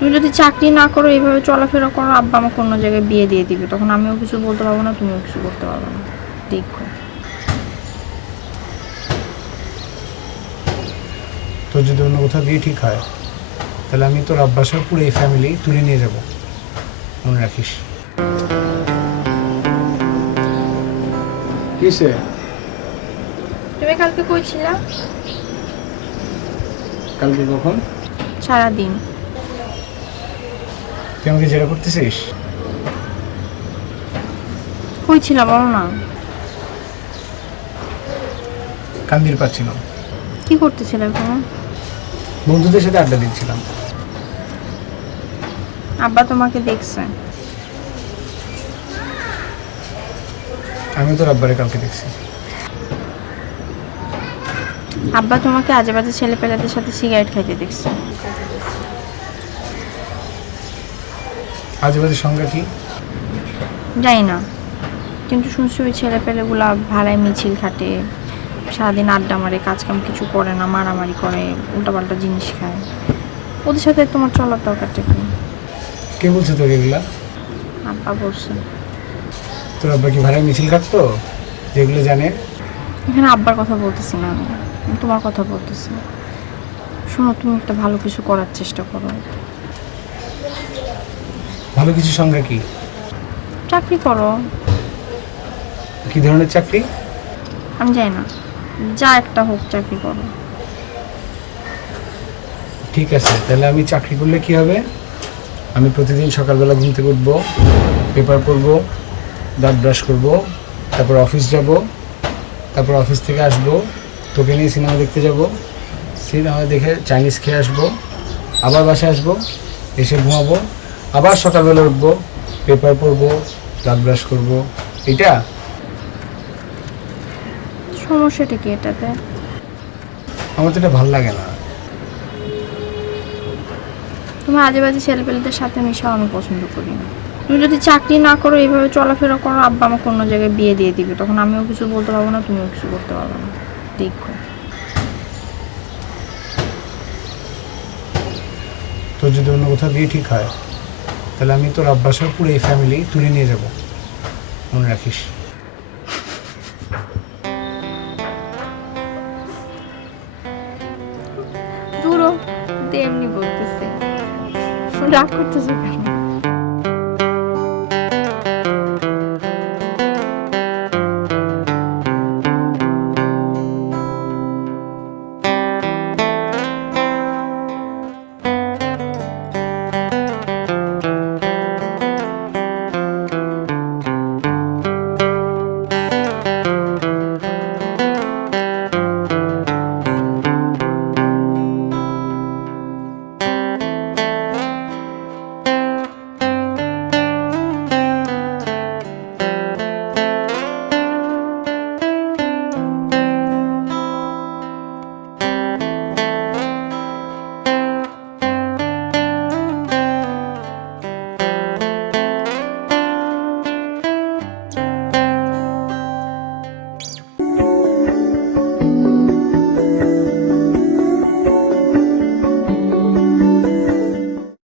তুমি যদি চাকরি না করো এইভাবে চলাফেরা করো আব্বা আমাকে অন্য জায়গায় বিয়ে দিয়ে দিবে। তখন আমিও কিছু বলতে পারব না তুমিও কিছু করতে পারবে না। দেখো। তোর যদি অন্য কোথাও বিয়ে ঠিক হয় তাহলে আমি তোর আব্বাসের পুরো এই ফ্যামিলি তুলে নিয়ে যাব। মনে রাখিস। কিসে তুমি কালকে কইছিলা কালকে কখন? সারাদিন। তুই আমাকে জেরা করতেছিস? কইছিলা বলো না। কান্দির পাচ্ছিলাম কি করতেছিলে এখন? বন্ধুদের সাথে আড্ডা দিচ্ছিলাম। আব্বা তোমাকে দেখছে। আমি তোর আব্বারে কালকে দেখছি। আব্বা তোমাকে আজে বাজে ছেলে পেলেদের সাথে সিগারেট খাইতে দেখছে। আজে বাজে সংজ্ঞা কি? জানি না। কিন্তু শুনছি ওই ছেলে পেলেগুলা ভাড়ায় মিছিল খাটে সারাদিন আড্ডা মারে কাজকাম কিছু করে না মারামারি করে উল্টাপাল্টা জিনিস খায়। ওদের সাথে তোমার চলার দরকারটা কি? কে বলছে তোর এগুলা? আব্বা বলছে। তোর আব্বা কি ভাড়ায় মিছিল কাটতো যেগুলো জানে। এখানে আব্বার কথা বলতেছি না আমি। তোমার কথা বলতেছি। শোনো তুমি একটা ভালো কিছু করার চেষ্টা করো। ভালো কিছু সংজ্ঞা কি? চাকরি করো। কি ধরনের চাকরি? আমি জানি না। যা একটা হোক চাকরি করো। ঠিক আছে তাহলে আমি চাকরি করলে কি হবে? আমি প্রতিদিন সকালবেলা ঘুম থেকে উঠবো পেপার পড়ব দাঁত ব্রাশ করব তারপর অফিস যাব তারপর অফিস থেকে আসব তোকে নিয়ে সিনেমা দেখতে যাব সিনেমা দেখে চাইনিজ খেয়ে আসব আবার বাসায় আসব এসে ঘুমাবো আবার সকালবেলা উঠবো পেপার পড়ব দাঁত ব্রাশ করব। এটা? সমস্যাটা কি এটাতে? আমার তো এটা ভালো লাগে না। তুমি আজে বাজে ছেলেপেলেদের সাথে মেশাও আমি পছন্দ করি না। তুমি যদি চাকরি না করো এইভাবে চলাফেরা করো আব্বা আমাকে অন্য জায়গায় বিয়ে দিয়ে দিবে। তখন আমিও কিছু বলতে পারব না তুমিও কিছু করতে পারবে না। দেখো। তোর যদি অন্য কোথাও বিয়ে ঠিক হয় তাহলে আমি তোর আব্বাসের পুরো এই ফ্যামিলি তুলে নিয়ে যাব। মনে রাখিস। বলতেছে। রাগ করতেছে কেন?